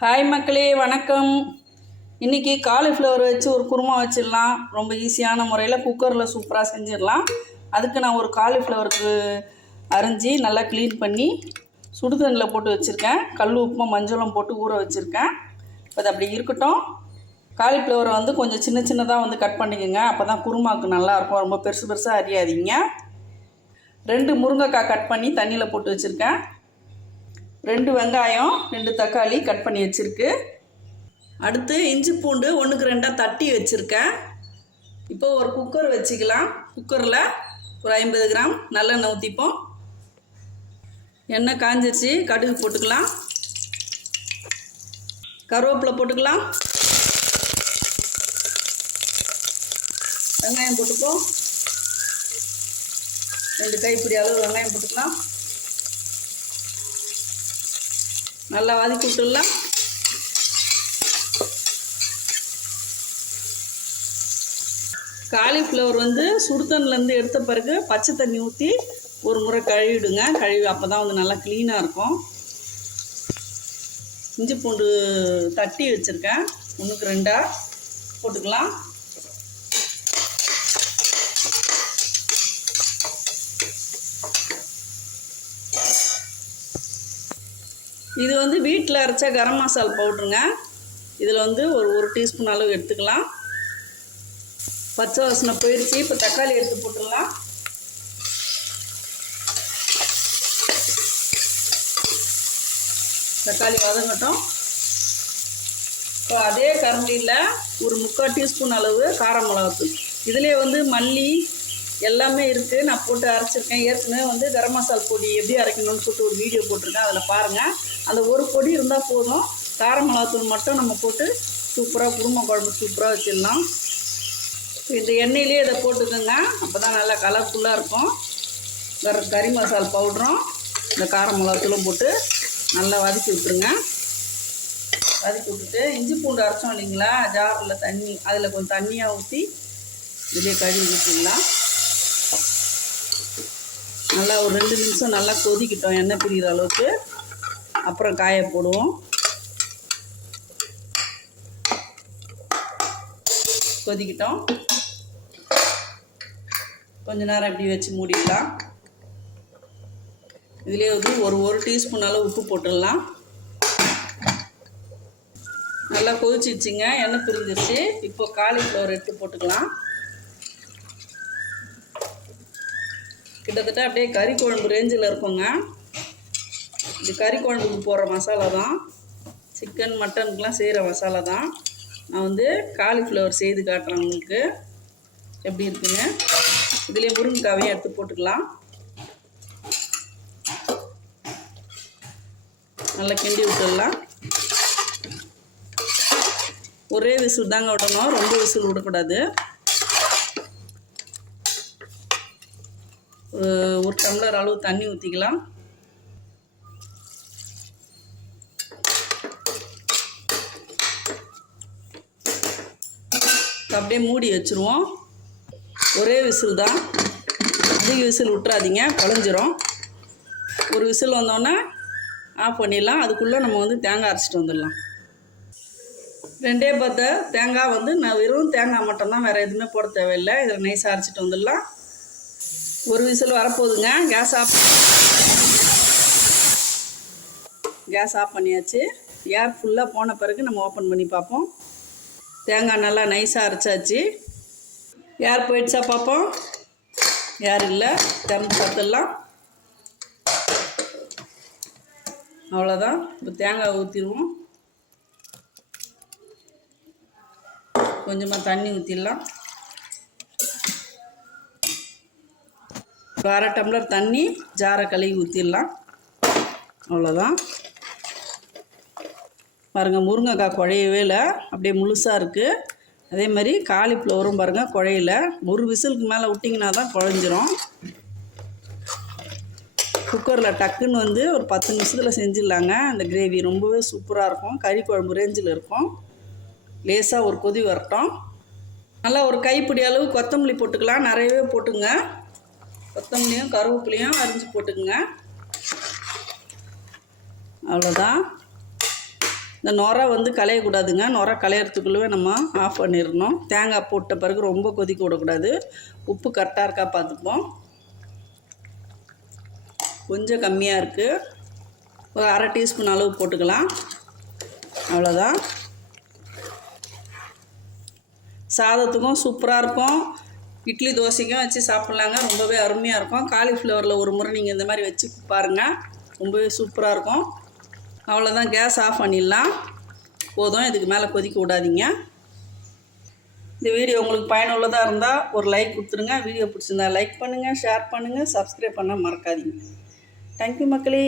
Hi மக்களே, வணக்கம். இன்றைக்கி காலிஃப்ளவர் வச்சு ஒரு குருமா வச்சிடலாம். ரொம்ப ஈஸியான முறையில் குக்கரில் சூப்பராக செஞ்சிடலாம். அதுக்கு நான் ஒரு காலிஃப்ளவருக்கு அரிஞ்சு நல்லா க்ளீன் பண்ணி சுடுதண்ணில் போட்டு வச்சுருக்கேன். கல் உப்பும் மஞ்சளும் போட்டு ஊற வச்சுருக்கேன். அது அப்படி இருக்கட்டும். காலிஃப்ளவரை வந்து கொஞ்சம் சின்ன சின்னதாக கட் பண்ணிக்கோங்க. அப்போ தான் குருமாவுக்கு நல்லாயிருக்கும். ரொம்ப பெருசு பெருசாக அறியாதீங்க. 2 முருங்கைக்காய் கட் பண்ணி தண்ணியில் போட்டு வச்சுருக்கேன். 2 வெங்காயம், 2 தக்காளி கட் பண்ணி வச்சுருக்கு. அடுத்து இஞ்சி பூண்டு 1க்கு 2 தட்டி வச்சுருக்கேன். இப்போ ஒரு குக்கர் வச்சுக்கலாம். குக்கரில் ஒரு 50 கிராம் நல்லெண்ணெய் ஊற்றிப்போம். எண்ணெய் காஞ்சிருச்சு. கடுகு போட்டுக்கலாம். கருவேப்பிலை போட்டுக்கலாம். வெங்காயம் போட்டுப்போம். 2 கைப்பிடி அளவு வெங்காயம் போட்டுக்கலாம். நல்லா வதக்கி விட்டுடலாம். காலிஃப்ளவர் சுடுதண்ணிலேருந்து எடுத்த பிறகு பச்சை தண்ணி ஊற்றி ஒரு முறை கழுவிடுங்க. அப்போ தான் நல்லா க்ளீனாக இருக்கும். இஞ்சி பூண்டு தட்டி வச்சுருக்கேன். 1க்கு 2 போட்டுக்கலாம். இது வீட்டில் அரைச்ச கரம் மசாலா பவுட்ருங்க. இதில் ஒரு டீஸ்பூன் அளவு எடுத்துக்கலாம். பச்சை வாசனை போயிடுச்சு. இப்போ தக்காளி எடுத்து போட்டுடலாம். தக்காளி வதங்கட்டும். இப்போ அதே கரண்டியில் ஒரு 3/4 டீஸ்பூன் அளவு கார மிளகாத்தூள். இதிலே மல்லி எல்லாமே இருக்குது. நான் போட்டு அரைச்சிருக்கேன். ஏற்கனவே கரம் மசாலா பொடி எப்படி அரைக்கணும்னு சொல்லிட்டு ஒரு வீடியோ போட்டிருக்கேன். அதில் பாருங்கள். அந்த ஒரு பொடி இருந்தால் போதும். கார மிளகாத்தூள் மட்டும் நம்ம போட்டு சூப்பராக குருமா குழம்பு சூப்பராக வச்சிடலாம். இந்த எண்ணெயிலே இதை போட்டுக்கோங்க. அப்போ தான் நல்லா கலர்ஃபுல்லாக இருக்கும். கறி மசாலா பவுடரும் இந்த கார மிளகாத்தூளும் போட்டு நல்லா வதக்கி விட்டுருங்க. வதக்கி விட்டுட்டு இஞ்சி பூண்டு அரைச்சோம் இல்லைங்களா, ஜாரில் தண்ணி, அதில் கொஞ்சம் தண்ணியாக ஊற்றி இதிலே கழுவி ஊற்றிடலாம். நல்லா ஒரு 2 நிமிஷம் நல்லா கொதிக்கிட்டோம், எண்ணெய் பிரிகிற அளவுக்கு. அப்புறம் காயை போடுவோம். கொதிக்கிட்டோம். கொஞ்ச நேரம் இப்படி வச்சு மூடிடலாம். இதிலே ஒரு டீஸ்பூன் அளவு உப்பு போட்டுடலாம். நல்லா கொதிச்சிடுச்சிங்க. எண்ணெய் பிரிஞ்சிருச்சு. இப்போ காலிஃப்ளவர் எடுத்து போட்டுக்கலாம். கிட்டத்தட்ட அப்படியே கறி குழம்பு ரேஞ்சில் இருக்குங்க. இது கறி குழம்புக்கு போடுற மசாலா தான். சிக்கன் மட்டனுக்கெலாம் செய்கிற மசாலா தான். நான் காலிஃப்ளவர் செய்து காட்டுறேன் உங்களுக்கு எப்படி இருக்குங்க. இதிலே முருங்கைக்காவையும் எடுத்து போட்டுக்கலாம். நல்லா கிண்டி விட்டுடலாம். ஒரே விசில் தாங்க விடணும், ரொம்ப விசில் விடக்கூடாது. ஒரு டம்ளர் அளவு தண்ணி ஊற்றிக்கலாம். அப்படியே மூடி வச்சுருவோம். ஒரே விசில் தான், அதிக விசில் விட்டுறாதீங்க, குழஞ்சிரும். ஒரு விசில் வந்தோடனே ஆஃப் பண்ணிடலாம். அதுக்குள்ளே நம்ம தேங்காய் அரைச்சிட்டு வந்துடலாம். 2 பத்த தேங்காய் நான் வெறும் தேங்காய் மட்டும்தான், வேறு எதுவுமே போட தேவையில்லை. இதில் நைஸாக அரைச்சிட்டு வந்துடலாம். ஒரு விசில் வரப்போகுதுங்க. கேஸ் ஆஃப் பண்ணியாச்சு. ஏர் ஃபுல்லாக போன பிறகு நம்ம ஓப்பன் பண்ணி பார்ப்போம். தேங்காய் நல்லா நைஸாக அரைச்சாச்சு. ஏர் போயிடுச்சா பார்ப்போம். ஏர் இல்லை, திறந்து பார்த்துடலாம். அவ்வளோதான். இப்போ தேங்காய் ஊற்றிடுவோம். கொஞ்சமாக தண்ணி ஊற்றிடலாம். ஒரு 1/2 டம்ளர் தண்ணி ஜாரை கழுவி ஊற்றிடலாம். அவ்வளோதான். பாருங்கள், முருங்கைக்காய் குழையவே இல்லை, அப்படியே முழுசாக இருக்குது. அதே மாதிரி காலிஃப்ளவரும் பாருங்கள் குழையில. ஒரு விசிலுக்கு மேலே விட்டிங்கன்னா தான் குழஞ்சிரும். குக்கரில் டக்குன்னு ஒரு 10 நிமிஷத்தில் செஞ்சிடலாங்க. இந்த கிரேவி ரொம்பவே சூப்பராக இருக்கும். கறி குழம்பு ரேஞ்சில் இருக்கும். லேசாக ஒரு கொதி வரட்டும். நல்லா ஒரு கைப்பிடி அளவு கொத்தமல்லி போட்டுக்கலாம். நிறையவே போட்டுங்க. கொத்தமல்லியும் கருவேப்பிலையும் அரிஞ்சு போட்டுக்குங்க. அவ்வளோதான். இந்த நுரை வந்து களையக்கூடாதுங்க. நுரை களையறதுக்குள்ளவே நம்ம ஆஃப் பண்ணிடணும். தேங்காய் போட்ட பிறகு ரொம்ப கொதிக்க விடக்கூடாது. உப்பு கரெக்டாக இருக்கா பார்த்துப்போம். கொஞ்சம் கம்மியாக இருக்குது. ஒரு அரை டீஸ்பூன் அளவு போட்டுக்கலாம். அவ்வளோதான். சாதத்துக்கும் சூப்பராக இருக்கும். இட்லி தோசைக்கும் வச்சு சாப்பிட்லாங்க. ரொம்பவே அருமையாக இருக்கும். காலிஃப்ளவரில் ஒரு முறை நீங்கள் இந்த மாதிரி வச்சு பாருங்கள். ரொம்பவே சூப்பராக இருக்கும். அவ்வளோதான். கேஸ் ஆஃப் பண்ணிடலாம். போதும். இதுக்கு மேலே கொதிக்க விடாதீங்க. இந்த வீடியோ உங்களுக்கு பயனுள்ளதாக இருந்தால் ஒரு லைக் கொடுத்துருங்க. வீடியோ பிடிச்சிருந்தா லைக் பண்ணுங்கள், ஷேர் பண்ணுங்கள், சப்ஸ்கிரைப் பண்ண மறக்காதீங்க. தேங்க்யூ மக்களே.